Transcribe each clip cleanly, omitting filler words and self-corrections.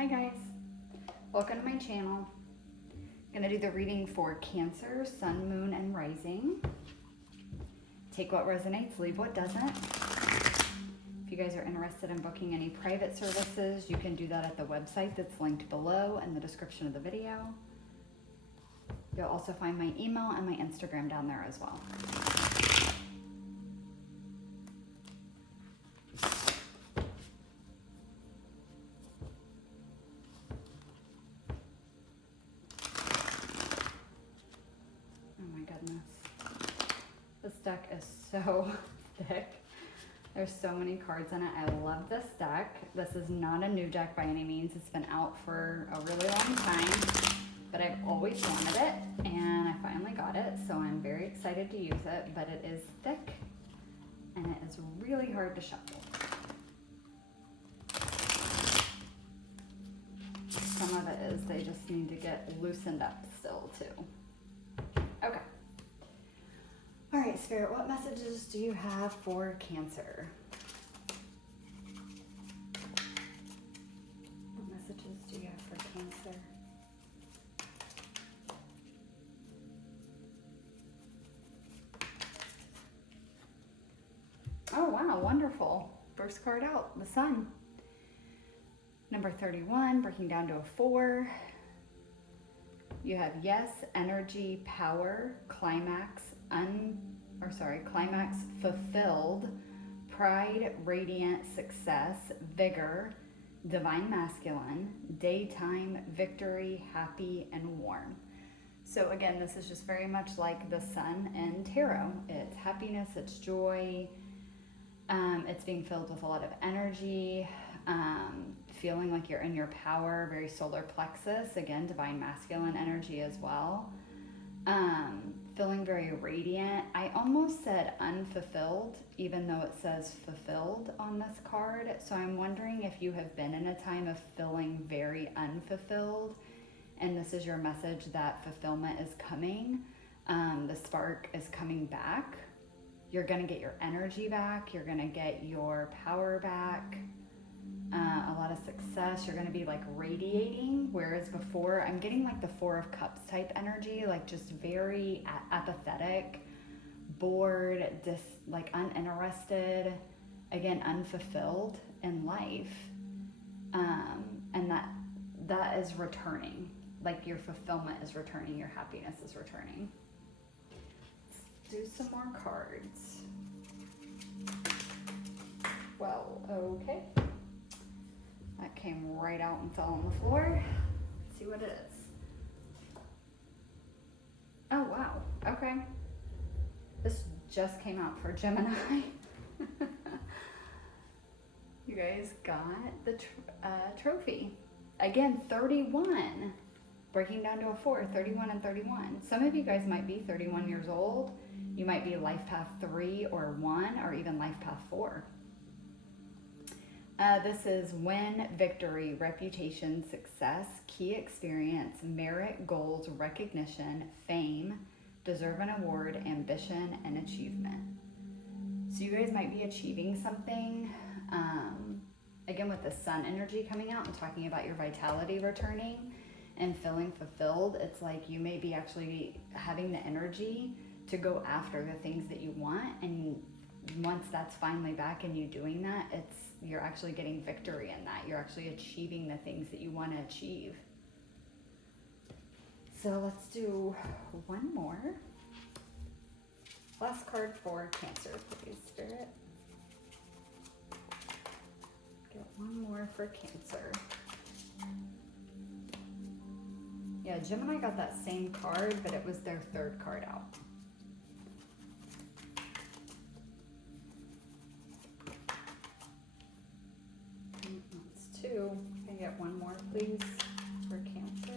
Hi guys, welcome to my channel. I'm going to do the reading for Cancer, Sun, Moon, and Rising. Take what resonates, leave what doesn't. If you guys are interested in booking any private services, you can do that at the website that's linked below in the description of the video. You'll also find my email and my Instagram down there as well. This deck is so thick. There's so many cards in it. I love this deck. This is not a new deck by any means. It's been out for a really long time, but I've always wanted it and I finally got it. So I'm very excited to use it, but it is thick and it is really hard to shuffle. Some of it is they just need to get loosened up still too. Okay. All right, Spirit, what messages do you have for Cancer? What messages do you have for Cancer? Oh, wow, wonderful. First card out, the Sun. Number 31, breaking down to a 4. You have yes, energy, power, climax, climax, fulfilled, pride, radiant, success, vigor, divine masculine, daytime, victory, happy, and warm. So again, this is just very much like the Sun in tarot. It's happiness, it's joy, it's being filled with a lot of energy, feeling like you're in your power, very solar plexus, again, divine masculine energy as well. Feeling very radiant. I almost said unfulfilled, even though it says fulfilled on this card. So I'm wondering if you have been in a time of feeling very unfulfilled, and this is your message that fulfillment is coming. The spark is coming back. You're going to get your energy back. You're going to get your power back. A lot of success. You're going to be like radiating, whereas before I'm getting like the 4 of Cups type energy, like just very apathetic, bored, like uninterested, again, unfulfilled in life. And that is returning, like your fulfillment is returning, your happiness is returning. Let's do some more cards. Well, okay. That came right out and fell on the floor. Let's see what it is. Oh, wow. Okay. This just came out for Gemini. You guys got the trophy. Again, 31. Breaking down to a 4, 31 and 31. Some of you guys might be 31 years old. You might be life path 3 or 1 or even life path 4. This is win, victory, reputation, success, key experience, merit, goals, recognition, fame, deserve an award, ambition, and achievement. So you guys might be achieving something. Again, with the Sun energy coming out and talking about your vitality returning and feeling fulfilled, it's like you may be actually having the energy to go after the things that you want, and once that's finally back and you doing that, you're actually getting victory in that. You're actually achieving the things that you want to achieve. So let's do one more. Last card for Cancer, please, Spirit. Get one more for Cancer. Yeah, Gemini got that same card, but it was their 3rd card out. That's 2. Can I get one more, please, for Cancer?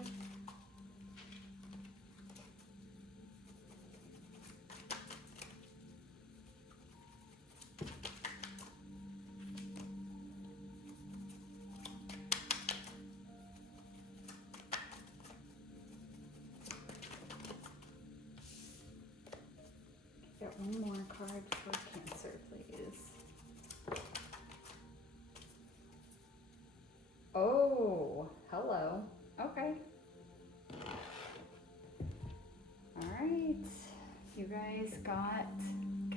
Get one more card for Cancer, please. Oh, hello. Okay. All right. You guys got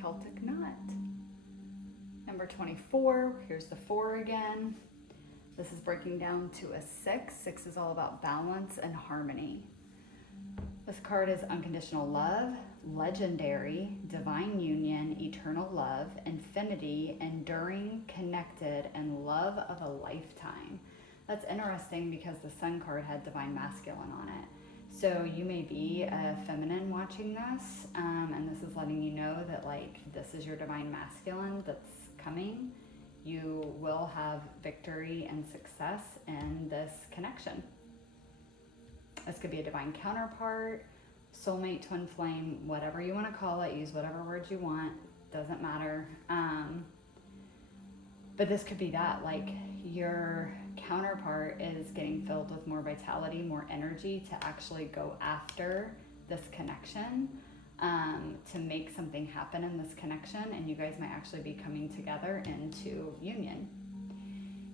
Celtic Knot. Number 24, here's the 4 again. This is breaking down to a 6. 6 is all about balance and harmony. This card is Unconditional Love, Legendary, Divine Union, Eternal Love, Infinity, Enduring, Connected, and Love of a Lifetime. That's interesting because the Sun card had Divine Masculine on it. So you may be a feminine watching this, and this is letting you know that like this is your Divine Masculine that's coming. You will have victory and success in this connection. This could be a divine counterpart, soulmate, twin flame, whatever you want to call it. Use whatever words you want. Doesn't matter. But this could be that, like your counterpart is getting filled with more vitality, more energy to actually go after this connection, to make something happen in this connection, and you guys might actually be coming together into union.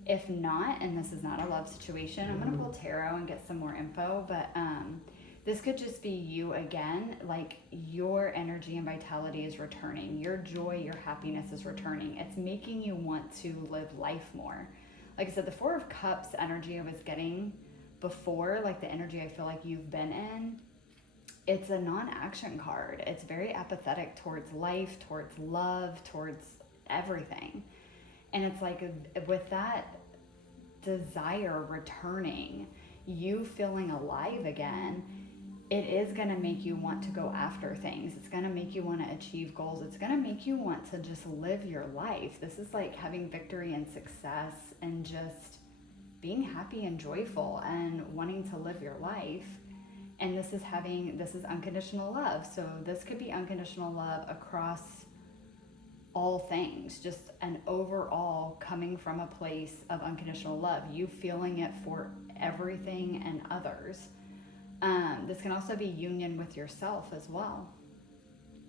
If not, and this is not a love situation, I'm going to pull tarot and get some more info, but this could just be you again, like your energy and vitality is returning. Your joy, your happiness is returning. It's making you want to live life more. Like I said, the 4 of Cups energy I was getting before, like the energy I feel like you've been in, it's a non-action card. It's very apathetic towards life, towards love, towards everything. And it's like with that desire returning, you feeling alive again, it is going to make you want to go after things. It's going to make you want to achieve goals. It's going to make you want to just live your life. This is like having victory and success and just being happy and joyful and wanting to live your life. And this is unconditional love. So this could be unconditional love across all things, just an overall coming from a place of unconditional love, you feeling it for everything and others. This can also be union with yourself as well.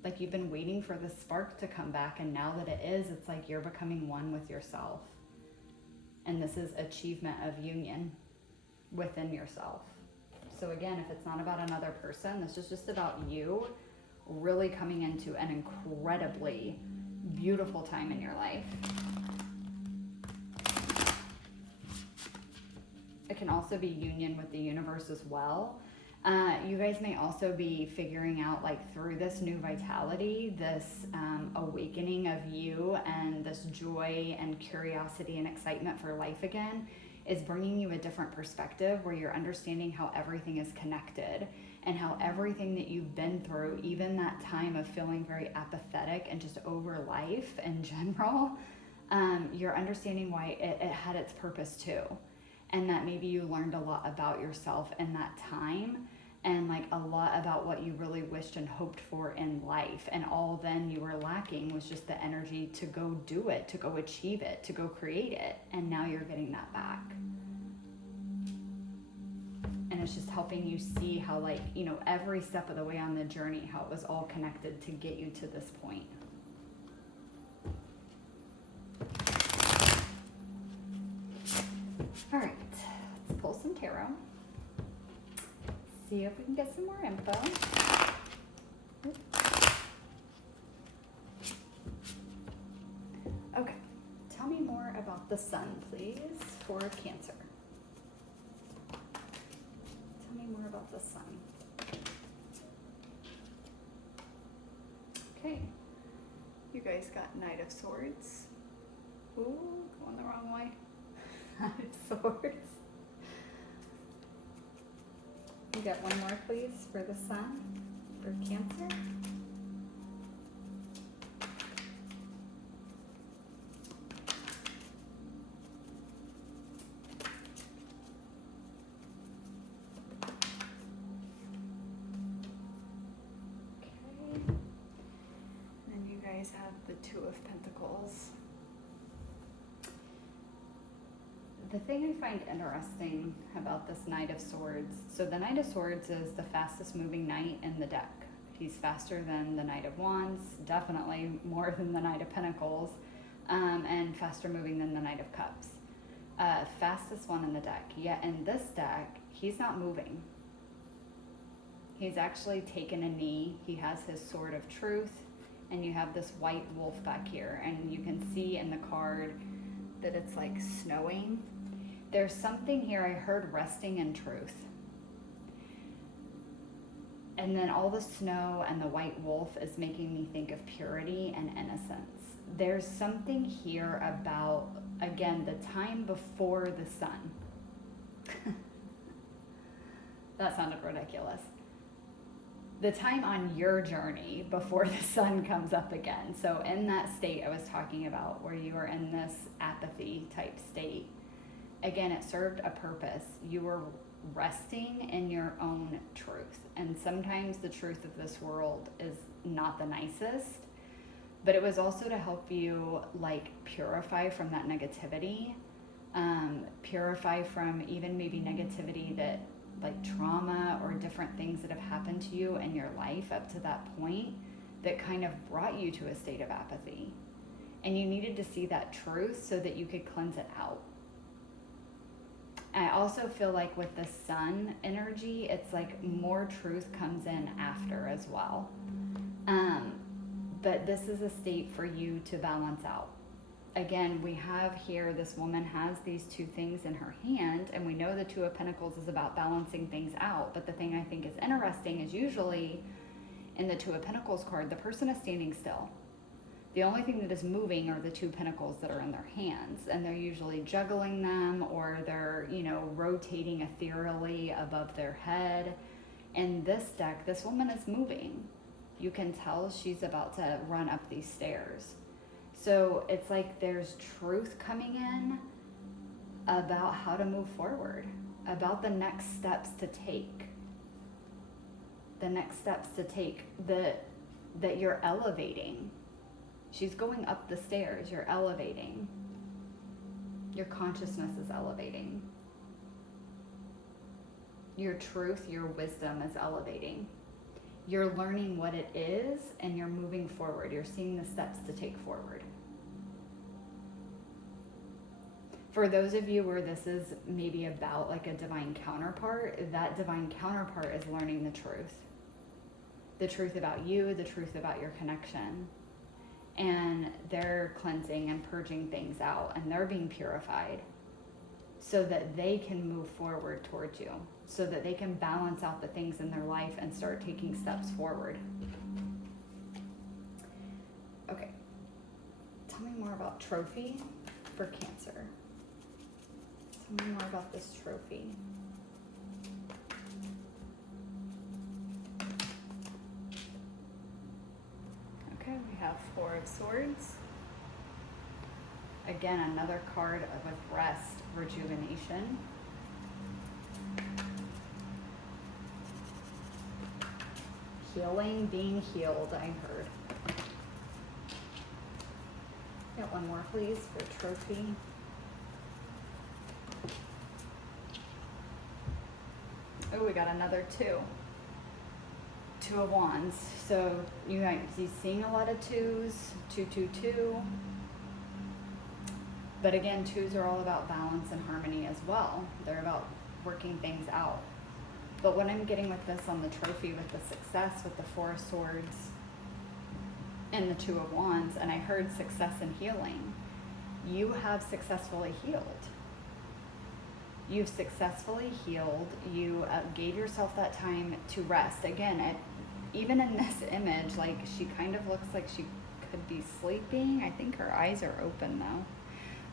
Like you've been waiting for the spark to come back, and now that it is, it's like you're becoming one with yourself. And this is achievement of union within yourself. So again, if it's not about another person, this is just about you really coming into an incredibly beautiful time in your life. It can also be union with the universe as well. You guys may also be figuring out, like through this new vitality, this awakening of you, and this joy and curiosity and excitement for life again is bringing you a different perspective where you're understanding how everything is connected and how everything that you've been through, even that time of feeling very apathetic and just over life in general, you're understanding why it had its purpose too. And that maybe you learned a lot about yourself in that time, and like a lot about what you really wished and hoped for in life. And all then you were lacking was just the energy to go do it, to go achieve it, to go create it. And now you're getting that back. And it's just helping you see how, like, you know, every step of the way on the journey, how it was all connected to get you to this point. All right, let's pull some tarot. See if we can get some more info. Okay, tell me more about the sun, please, for Cancer. Tell me more about the sun. Okay, you guys got Knight of Swords. Ooh, going the wrong way. Knight of Swords. You got one more, please, for the sun, for Cancer. Okay. And then you guys have the Two of Pentacles. The thing I find interesting about this Knight of Swords, so the Knight of Swords is the fastest moving knight in the deck. He's faster than the Knight of Wands, definitely more than the Knight of Pentacles, and faster moving than the Knight of Cups. Fastest one in the deck. Yet in this deck, he's not moving. He's actually taken a knee. He has his sword of truth, and you have this white wolf back here, and you can see in the card that it's like snowing. There's something here. I heard resting in truth. And then all the snow and the white wolf is making me think of purity and innocence. There's something here about, again, the time before the sun. That sounded ridiculous. The time on your journey before the sun comes up again. So in that state I was talking about, where you are in this apathy type state, again, it served a purpose. You were resting in your own truth. And sometimes the truth of this world is not the nicest, but it was also to help you like purify from that negativity, purify from even maybe negativity that like trauma or different things that have happened to you in your life up to that point that kind of brought you to a state of apathy. And you needed to see that truth so that you could cleanse it out. I also feel like with the sun energy, it's like more truth comes in after as well. But this is a state for you to balance out. Again, we have here, this woman has these two things in her hand, and we know the Two of Pentacles is about balancing things out. But the thing I think is interesting is usually in the Two of Pentacles card, the person is standing still. The only thing that is moving are the two pentacles that are in their hands, and they're usually juggling them, or they're, you know, rotating ethereally above their head. In this deck, this woman is moving. You can tell she's about to run up these stairs. So it's like there's truth coming in about how to move forward, about the next steps to take. The next steps to take, that you're elevating. She's going up the stairs, you're elevating. Your consciousness is elevating. Your truth, your wisdom is elevating. You're learning what it is, and you're moving forward. You're seeing the steps to take forward. For those of you where this is maybe about like a divine counterpart, that divine counterpart is learning the truth. The truth about you, the truth about your connection. And they're cleansing and purging things out, and they're being purified so that they can move forward towards you, so that they can balance out the things in their life and start taking steps forward. Okay, tell me more about trophy for Cancer. Tell me more about this trophy. Okay, we have Four of Swords. Again, another card with rest, rejuvenation. Healing, being healed, I heard. Got one more, please, for trophy. Oh, we got another two. Two of Wands. So you might be seeing a lot of twos, 222. But again, twos are all about balance and harmony as well. They're about working things out. But what I'm getting with this on the trophy, with the success, with the Four of Swords and the Two of Wands, and I heard success and healing. You have successfully healed. You've successfully healed. You gave yourself that time to rest. Again, even in this image, like she kind of looks like she could be sleeping. I think her eyes are open though.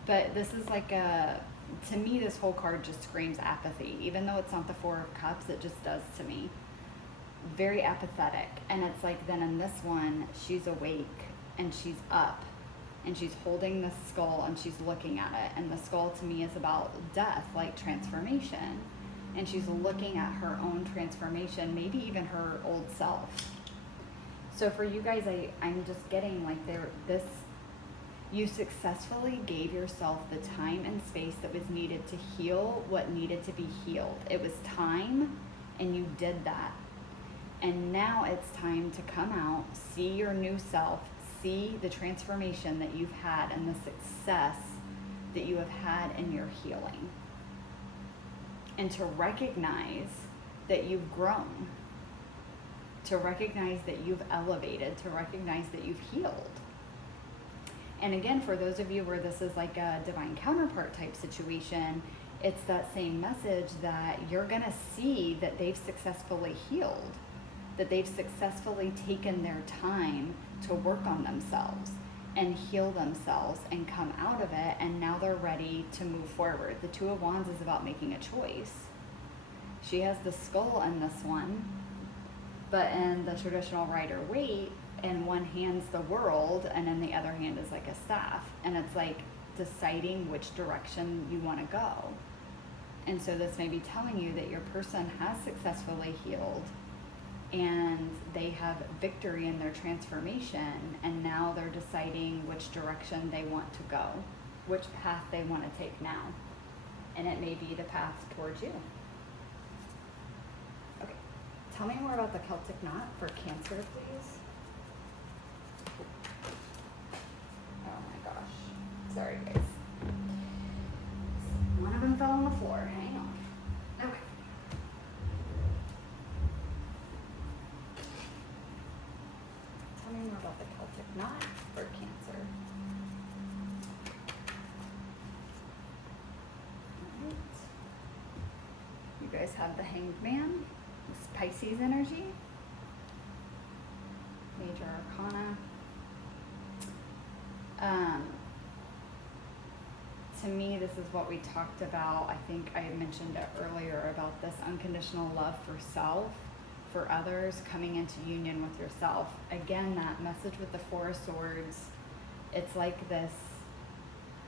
But this is like to me, this whole card just screams apathy. Even though it's not the Four of Cups, it just does to me. Very apathetic. And it's like then in this one, she's awake and she's up and she's holding the skull and she's looking at it. And the skull to me is about death, like transformation. And she's looking at her own transformation, maybe even her old self. So for you guys, I'm just getting like you successfully gave yourself the time and space that was needed to heal what needed to be healed. It was time, and you did that. And now it's time to come out, see your new self, see the transformation that you've had and the success that you have had in your healing, and to recognize that you've grown, to recognize that you've elevated, to recognize that you've healed. And again, for those of you where this is like a divine counterpart type situation, it's that same message that you're going to see that they've successfully healed, that they've successfully taken their time to work on themselves and heal themselves and come out of it, and now they're ready to move forward. The Two of Wands is about making a choice. She has the skull in this one, but in the traditional Rider-Waite, in one hand's the world and in the other hand is like a staff, and it's like deciding which direction you want to go. And so this may be telling you that your person has successfully healed and they have victory in their transformation, and now they're deciding which direction they want to go, which path they want to take now. And it may be the path towards you. Okay, tell me more about the Celtic knot for Cancer, please. Oh my gosh. Sorry, guys. One of them fell on the floor. Hang on. Okay. Tell me more about the Celtic knot for Cancer. All right. You guys have the Hanged Man, this Pisces energy, Major Arcana. To me, this is what we talked about. I think I had mentioned it earlier about this unconditional love for self, for others, coming into union with yourself. Again, that message with the Four of Swords, it's like this,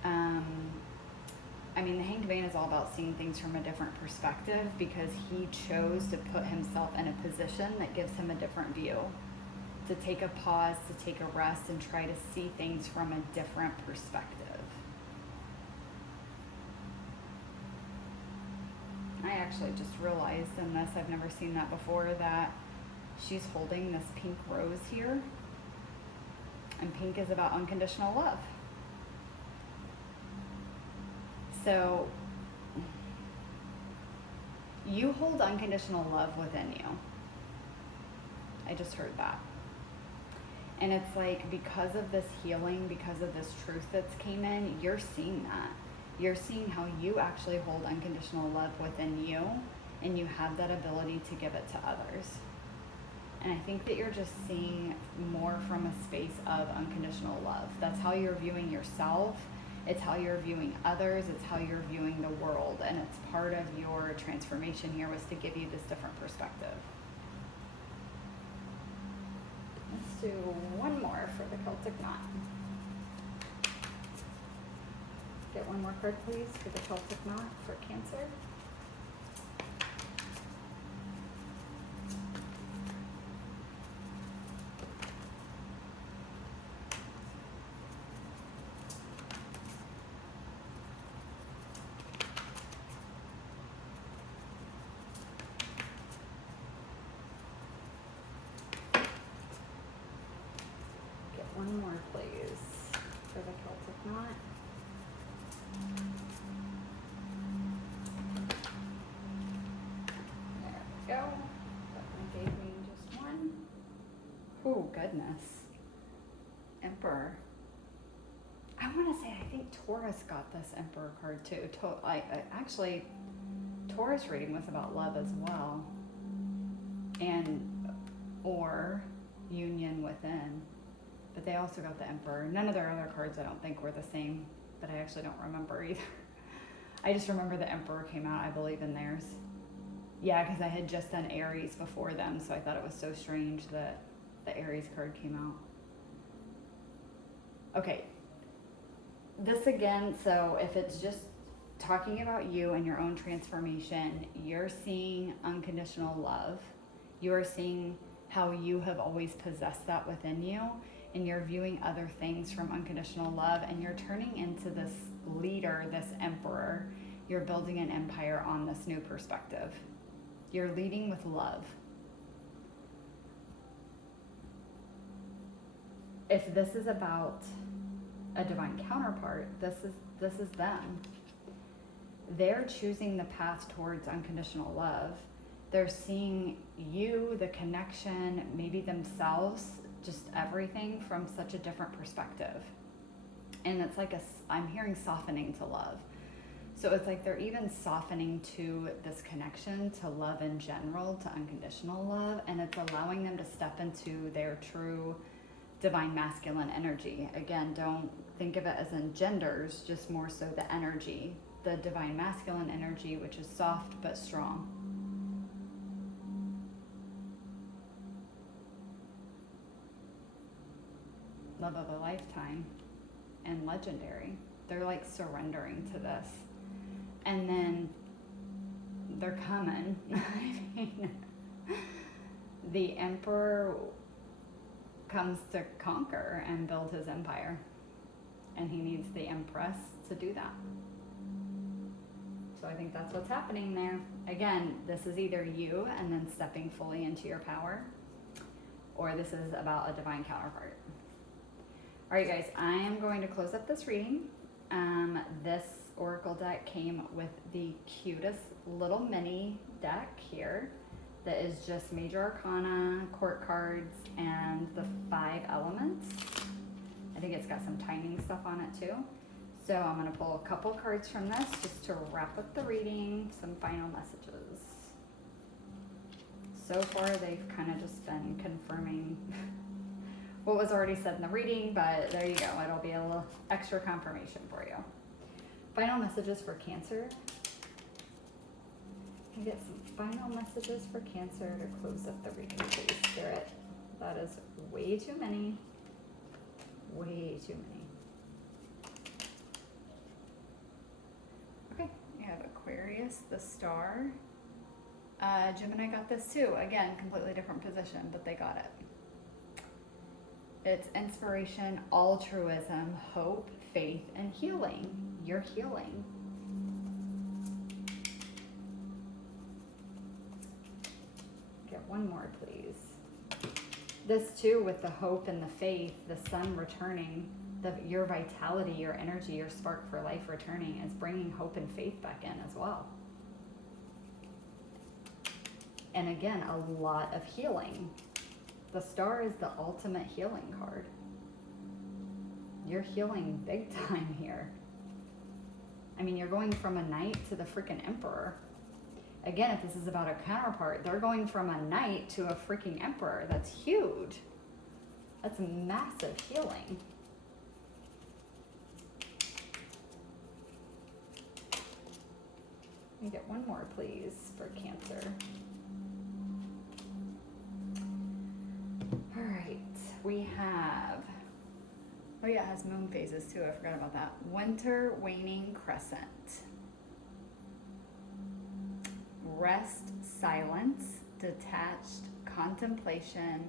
the Hanged Man is all about seeing things from a different perspective, because he chose to put himself in a position that gives him a different view, to take a pause, to take a rest, and try to see things from a different perspective. I actually just realized in this, I've never seen that before, that she's holding this pink rose here. And pink is about unconditional love. So you hold unconditional love within you. I just heard that. And it's like, because of this healing, because of this truth that's came in, you're seeing that. You're seeing how you actually hold unconditional love within you, and you have that ability to give it to others. And I think that you're just seeing more from a space of unconditional love. That's how you're viewing yourself. It's how you're viewing others. It's how you're viewing the world. And it's part of your transformation here, was to give you this different perspective. Let's do one more for the Celtic knot. Get one more card, please, for the Celtic knot for Cancer. Get one more, please, for the Celtic knot. Go. That one gave me just one. Oh, goodness. Emperor. I want to say, I think Taurus got this Emperor card too. Actually, Taurus reading was about love as well. Or union within. But they also got the Emperor. None of their other cards, I don't think, were the same. But I actually don't remember either. I just remember the Emperor came out, I believe, in theirs. Yeah, because I had just done Aries before them, so I thought it was so strange that the Aries card came out. Okay. This again, so if it's just talking about you and your own transformation, you're seeing unconditional love. You are seeing how you have always possessed that within you, and you're viewing other things from unconditional love, and you're turning into this leader, this emperor. You're building an empire on this new perspective. You're leading with love. If this is about a divine counterpart, this this is them. They're choosing the path towards unconditional love. They're seeing you, the connection, maybe themselves, just everything from such a different perspective. And it's like I'm hearing softening to love. So it's like they're even softening to this connection, to love in general, to unconditional love, and it's allowing them to step into their true divine masculine energy. Again, don't think of it as in genders, just more so the energy, the divine masculine energy, which is soft but strong. Love of a lifetime and legendary. They're like surrendering to this. And then they're coming. I mean, the emperor comes to conquer and build his empire. And he needs the empress to do that. So I think that's what's happening there. Again, this is either you and then stepping fully into your power, or this is about a divine counterpart. All right, guys, I am going to close up this reading. This oracle deck came with the cutest little mini deck here that is just major arcana, court cards, and the 5 elements. I think it's got some timing stuff on it too. So I'm going to pull a couple cards from this just to wrap up the reading, some final messages. So far, they've kind of just been confirming what was already said in the reading, but there you go. It'll be a little extra confirmation for you. Final messages for Cancer. Can I get some final messages for Cancer to close up the reading, please, Spirit? That is way too many. Way too many. Okay, you have Aquarius, the Star. Gemini got this too. Again, completely different position, but they got it. It's inspiration, altruism, hope, faith, and healing. You're healing. Get one more, please. This too, with the hope and the faith, the sun returning, your vitality, your energy, your spark for life returning is bringing hope and faith back in as well. And again, a lot of healing. The Star is the ultimate healing card. You're healing big time here. I mean, you're going from a knight to the freaking emperor. Again, if this is about a counterpart, they're going from a knight to a freaking emperor. That's huge. That's massive healing. Let me get one more, please, for Cancer. All right, we have, oh yeah, it has moon phases too. I forgot about that. Winter waning crescent. Rest, silence, detached, contemplation.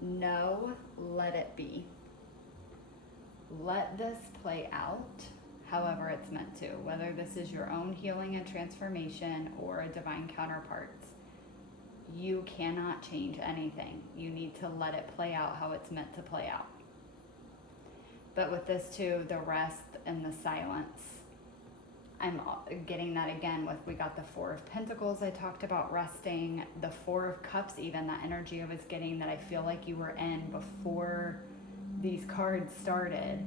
No, let it be. Let this play out however it's meant to, whether this is your own healing and transformation or a divine counterpart's. You cannot change anything. You need to let it play out how it's meant to play out. But with this too, the rest and the silence, I'm getting that again with, we got the 4 of Pentacles I talked about resting, the 4 of Cups even, that energy I was getting that I feel like you were in before these cards started.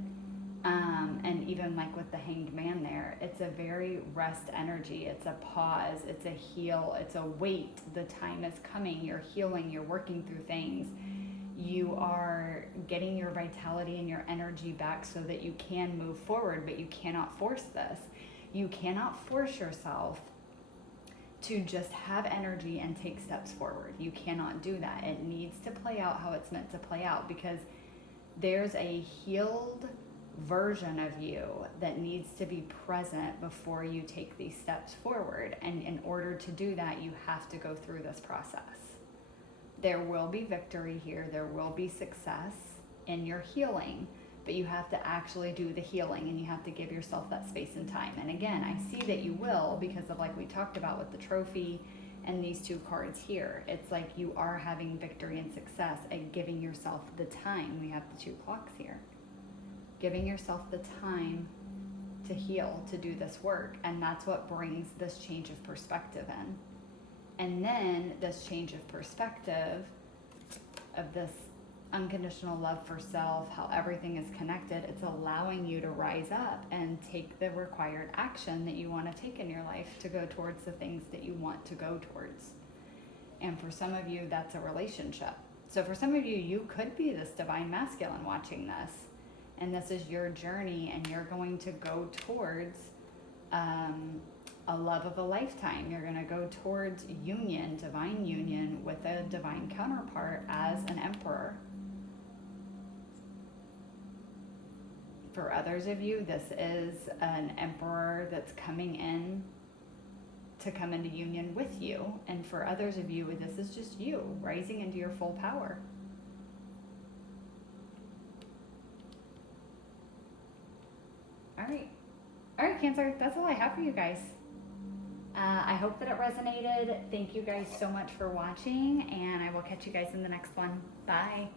And even like with the Hanged Man there, it's a very rest energy. It's a pause, it's a heal, it's a wait. The time is coming, you're healing, you're working through things. You are getting your vitality and your energy back so that you can move forward, but you cannot force this. You cannot force yourself to just have energy and take steps forward. You cannot do that. It needs to play out how it's meant to play out, because there's a healed version of you that needs to be present before you take these steps forward. And in order to do that, you have to go through this process. There will be victory here. There will be success in your healing, but you have to actually do the healing, and you have to give yourself that space and time. And again, I see that you will, because of like we talked about with the trophy and these 2 cards here. It's like you are having victory and success at giving yourself the time. We have the 2 clocks here. giving yourself the time to heal, to do this work. And that's what brings this change of perspective in. And then this change of perspective of this unconditional love for self, how everything is connected, it's allowing you to rise up and take the required action that you want to take in your life to go towards the things that you want to go towards. And for some of you, that's a relationship. So for some of you, you could be this divine masculine watching this, and this is your journey, and you're going to go towards a love of a lifetime. You're going to go towards union, divine union with a divine counterpart as an emperor. For others of you, this is an emperor that's coming in to come into union with you. And for others of you, this is just you rising into your full power. All right, Cancer, that's all I have for you guys. I hope that it resonated. Thank you guys so much for watching, and I will catch you guys in the next one. Bye.